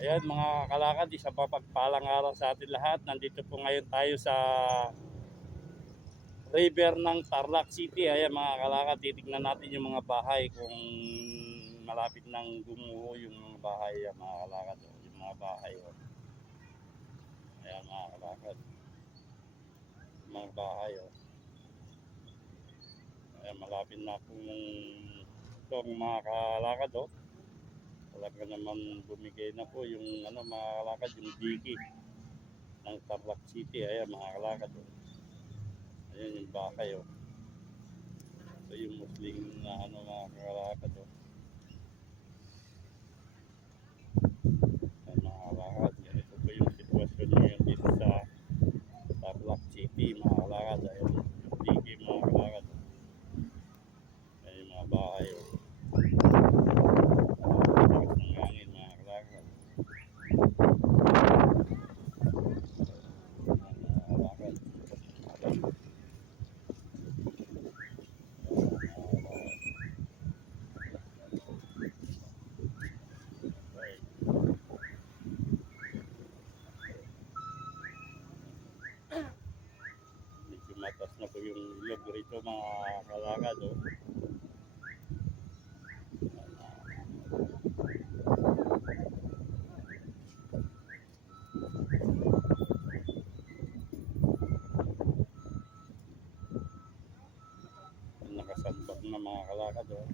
Ayan mga kalakad, isa pa pagpalang araw sa atin lahat. Nandito po ngayon tayo sa river ng Tarlac City. Ayan mga kalakad, titignan natin yung mga bahay kung malapit nang gumuho yung mga bahay. Ayan mga kalakad, oh, yung mga bahay. Oh. Ayan mga kalakad. Yung mga bahay. Oh. Ayan, malapit na po yung itong mga kalakad. Oh talaga naman bumigay na po yung ano mga kalakad, yung diki ng Tarlac City. Ayan mga. Oh. Ayan yung bakay. Oh. Ito yung Muslim na ano mga kalakad. Oh. Ayan mga kalakad. Ganito po yung sitwasyon ngayon dito sa Tarlac City mga kalakad yung diki mga kalakad. Ayan yung mga bahay. Oh. Lakas ng hangin mga kalakad. Mga kalakad. Okay. Medyo matas na po yung ilog rito mga kalakad. Oh. Nakasandok na mga kalakad. Oh.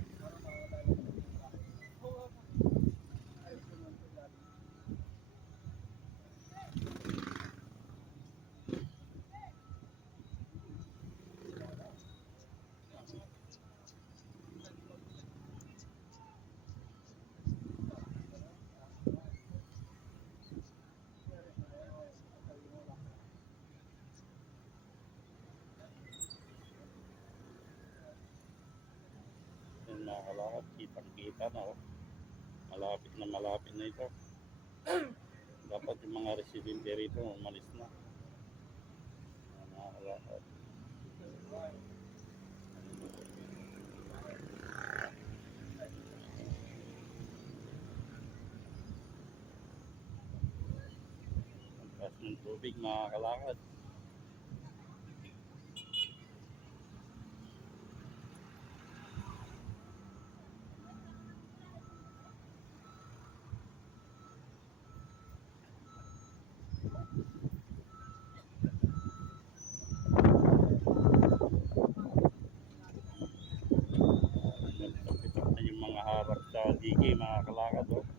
Mga kalakad, kitang-kita na. Oh. Malapit na malapit na ito. Dapat yung mga residente rito umalis na. Mga kalakad. Ang taas ng tubig mga kalakad. mga kalakad. Oh.